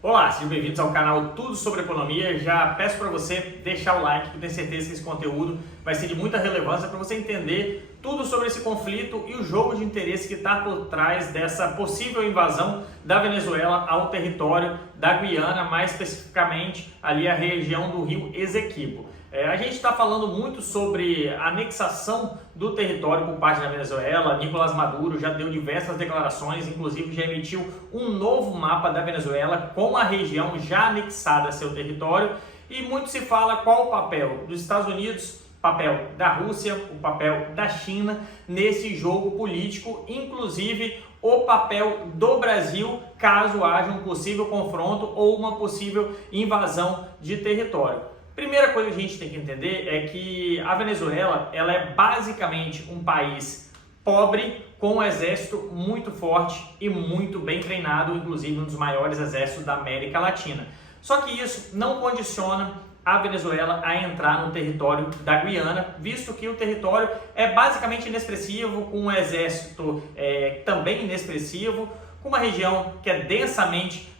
Olá, sejam bem-vindos ao canal Tudo Sobre Economia. Já peço para você deixar o like, que eu tenho certeza que esse conteúdo vai ser de muita relevância para você entender tudo sobre esse conflito e o jogo de interesse que está por trás dessa possível invasão da Venezuela ao território da Guiana, mais especificamente ali a região do rio Esequibo. A gente está falando muito sobre a anexação do território por parte da Venezuela. Nicolás Maduro já deu diversas declarações, inclusive já emitiu um novo mapa da Venezuela com a região já anexada a seu território. E muito se fala qual o papel dos Estados Unidos, o papel da Rússia, o papel da China nesse jogo político, inclusive o papel do Brasil caso haja um possível confronto ou uma possível invasão de território. Primeira coisa que a gente tem que entender é que a Venezuela ela é basicamente um país pobre com um exército muito forte e muito bem treinado, inclusive um dos maiores exércitos da América Latina. Só que isso não condiciona a Venezuela a entrar no território da Guiana, visto que o território é basicamente inexpressivo, com um exército também inexpressivo, com uma região que é densamente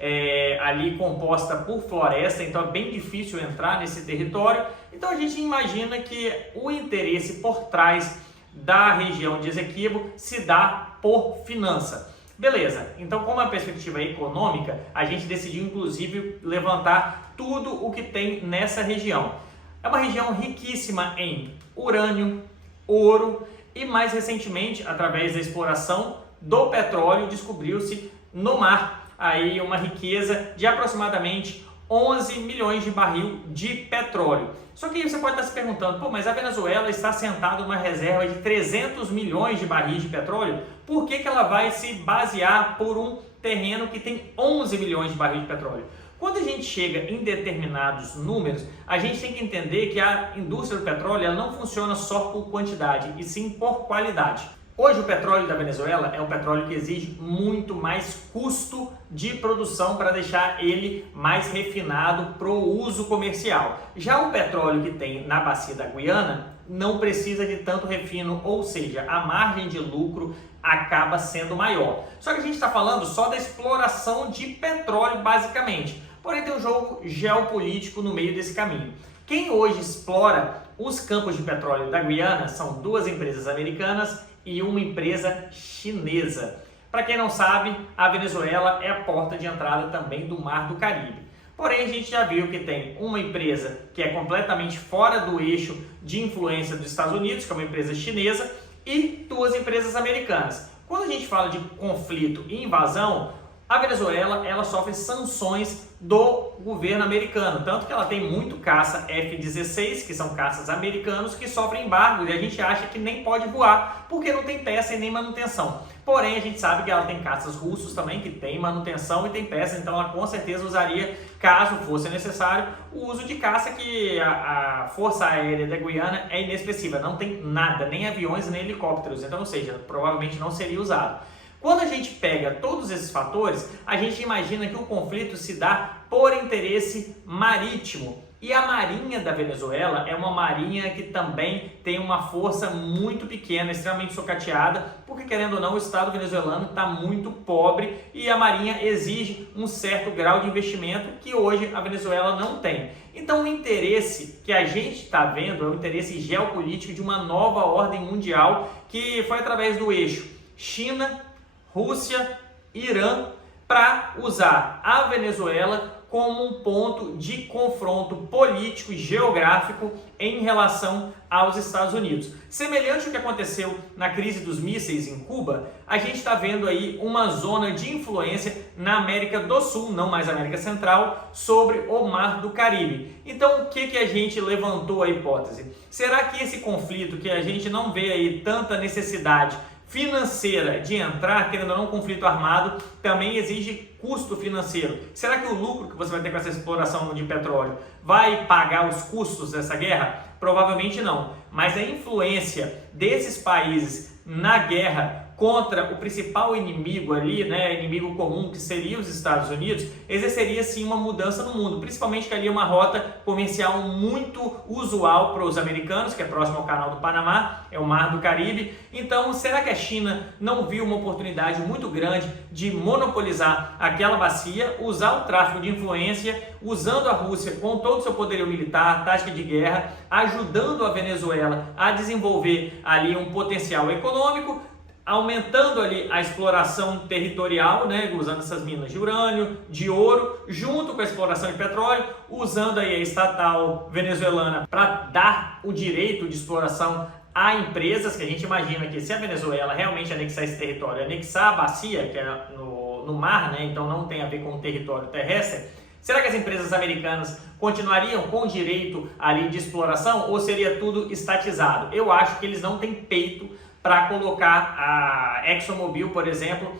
ali composta por floresta, então é bem difícil entrar nesse território. Então a gente imagina que o interesse por trás da região de Esequibo se dá por finança. Beleza, então como a perspectiva é econômica, a gente decidiu inclusive levantar tudo o que tem nessa região. É uma região riquíssima em urânio, ouro e mais recentemente, através da exploração do petróleo, descobriu-se no mar aí uma riqueza de aproximadamente 11 milhões de barril de petróleo. Só que aí você pode estar se perguntando, pô, mas a Venezuela está sentada numa reserva de 300 milhões de barris de petróleo, por que ela vai se basear por um terreno que tem 11 milhões de barris de petróleo? Quando a gente chega em determinados números, a gente tem que entender que a indústria do petróleo ela não funciona só por quantidade, e sim por qualidade. Hoje o petróleo da Venezuela é um petróleo que exige muito mais custo de produção para deixar ele mais refinado para o uso comercial. Já o petróleo que tem na bacia da Guiana não precisa de tanto refino, ou seja, a margem de lucro acaba sendo maior. Só que a gente está falando só da exploração de petróleo basicamente, porém tem um jogo geopolítico no meio desse caminho. Quem hoje explora os campos de petróleo da Guiana são duas empresas americanas e uma empresa chinesa. Para quem não sabe, a Venezuela é a porta de entrada também do Mar do Caribe. Porém, a gente já viu que tem uma empresa que é completamente fora do eixo de influência dos Estados Unidos, que é uma empresa chinesa, e duas empresas americanas. Quando a gente fala de conflito e invasão, a Venezuela ela sofre sanções do governo americano, tanto que ela tem muito caça F-16, que são caças americanos, que sofrem embargo e a gente acha que nem pode voar, porque não tem peça e nem manutenção. Porém, a gente sabe que ela tem caças russos também, que tem manutenção e tem peça, então ela com certeza usaria, caso fosse necessário, o uso de caça, que a Força Aérea da Guiana é inexpressiva, não tem nada, nem aviões nem helicópteros, então, ou seja, provavelmente não seria usado. Quando a gente pega todos esses fatores, a gente imagina que o conflito se dá por interesse marítimo. E a marinha da Venezuela é uma marinha que também tem uma força muito pequena, extremamente socateada, porque querendo ou não, o Estado venezuelano está muito pobre e a marinha exige um certo grau de investimento que hoje a Venezuela não tem. Então o interesse que a gente está vendo é o interesse geopolítico de uma nova ordem mundial que foi através do eixo China, Rússia, Irã, para usar a Venezuela como um ponto de confronto político e geográfico em relação aos Estados Unidos. Semelhante ao que aconteceu na crise dos mísseis em Cuba, a gente está vendo aí uma zona de influência na América do Sul, não mais América Central, sobre o Mar do Caribe. Então, o que a gente levantou a hipótese? Será que esse conflito, que a gente não vê aí tanta necessidade financeira de entrar, querendo ou não, um conflito armado, também exige custo financeiro? Será que o lucro que você vai ter com essa exploração de petróleo vai pagar os custos dessa guerra? Provavelmente não. Mas a influência desses países na guerra contra o principal inimigo ali, né, inimigo comum, que seria os Estados Unidos, exerceria sim uma mudança no mundo, principalmente que ali é uma rota comercial muito usual para os americanos, que é próximo ao Canal do Panamá, é o Mar do Caribe. Então, será que a China não viu uma oportunidade muito grande de monopolizar aquela bacia, usar o tráfico de influência, usando a Rússia com todo o seu poderio militar, tática de guerra, ajudando a Venezuela a desenvolver ali um potencial econômico, aumentando ali a exploração territorial, né, usando essas minas de urânio, de ouro, junto com a exploração de petróleo, usando aí a estatal venezuelana para dar o direito de exploração a empresas, que a gente imagina que se a Venezuela realmente anexar esse território, anexar a bacia, que é no mar, né, então não tem a ver com o território terrestre, será que as empresas americanas continuariam com o direito ali de exploração ou seria tudo estatizado? Eu acho que eles não têm peito para colocar a ExxonMobil, por exemplo,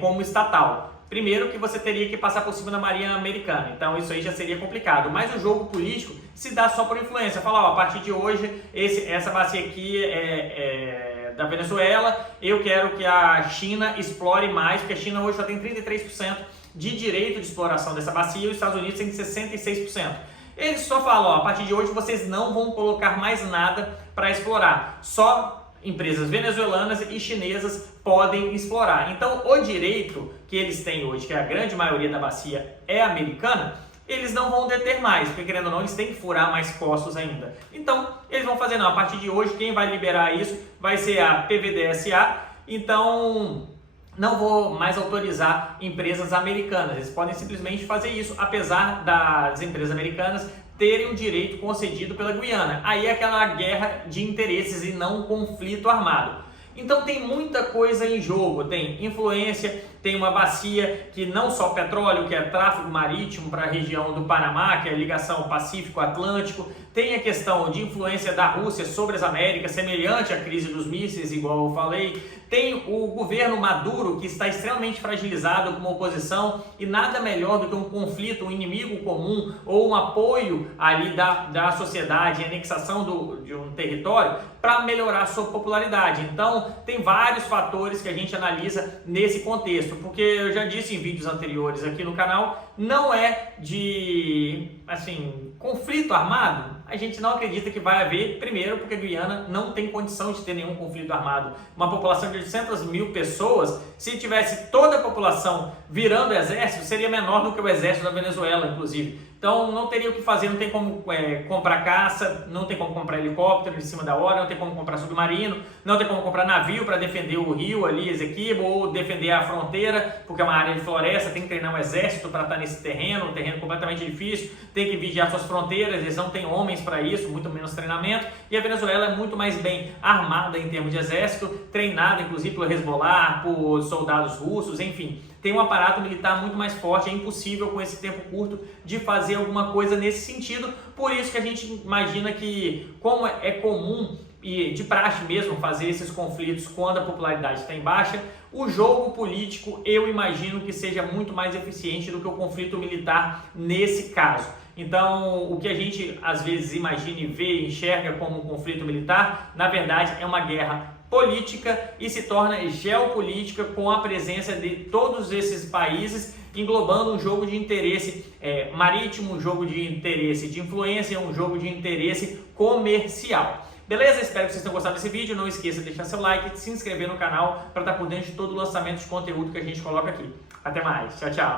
como estatal. Primeiro que você teria que passar por cima da Marinha Americana, então isso aí já seria complicado. Mas o jogo político se dá só por influência. Fala, ó, a partir de hoje, essa bacia aqui é da Venezuela, eu quero que a China explore mais, porque a China hoje só tem 33% de direito de exploração dessa bacia e os Estados Unidos tem 66%. Eles só falam, ó, a partir de hoje vocês não vão colocar mais nada para explorar, só empresas venezuelanas e chinesas podem explorar. Então, o direito que eles têm hoje, que a grande maioria da bacia é americana, eles não vão deter mais, porque querendo ou não, eles têm que furar mais poços ainda. Então, eles vão fazer, não, a partir de hoje, quem vai liberar isso vai ser a PDVSA, então não vou mais autorizar empresas americanas. Eles podem simplesmente fazer isso, apesar das empresas americanas terem o direito concedido pela Guiana. Aí é aquela guerra de interesses e não um conflito armado. Então tem muita coisa em jogo, tem influência, tem uma bacia que não só petróleo, que é tráfego marítimo para a região do Panamá, que é a ligação Pacífico-Atlântico, tem a questão de influência da Rússia sobre as Américas, semelhante à crise dos mísseis, igual eu falei, tem o governo Maduro, que está extremamente fragilizado como oposição, e nada melhor do que um conflito, um inimigo comum, ou um apoio ali da sociedade, anexação de um território, para melhorar a sua popularidade. Então, tem vários fatores que a gente analisa nesse contexto, porque eu já disse em vídeos anteriores aqui no canal, não é de, assim, conflito armado. A gente não acredita que vai haver, primeiro porque a Guiana não tem condição de ter nenhum conflito armado. Uma população de 800 mil pessoas, se tivesse toda a população virando exército, seria menor do que o exército da Venezuela, inclusive. Então não teria o que fazer, não tem como comprar caça, não tem como comprar helicóptero de cima da hora, não tem como comprar submarino, não tem como comprar navio para defender o rio ali, Esequibo, ou defender a fronteira, porque é uma área de floresta, tem que treinar um exército para estar nesse terreno, um terreno completamente difícil, tem que vigiar suas fronteiras, eles não têm homens para isso, muito menos treinamento, e a Venezuela é muito mais bem armada em termos de exército, treinada inclusive pelo Hezbollah, por soldados russos, enfim. Tem um aparato militar muito mais forte, é impossível com esse tempo curto de fazer alguma coisa nesse sentido, por isso que a gente imagina que, como é comum e de praxe mesmo fazer esses conflitos quando a popularidade está em baixa, o jogo político eu imagino que seja muito mais eficiente do que o conflito militar nesse caso. Então, o que a gente às vezes imagina e vê, enxerga como um conflito militar, na verdade é uma guerra política e se torna geopolítica com a presença de todos esses países, englobando um jogo de interesse marítimo, um jogo de interesse de influência, um jogo de interesse comercial. Beleza? Espero que vocês tenham gostado desse vídeo. Não esqueça de deixar seu like e de se inscrever no canal para estar por dentro de todo o lançamento de conteúdo que a gente coloca aqui. Até mais. Tchau, tchau.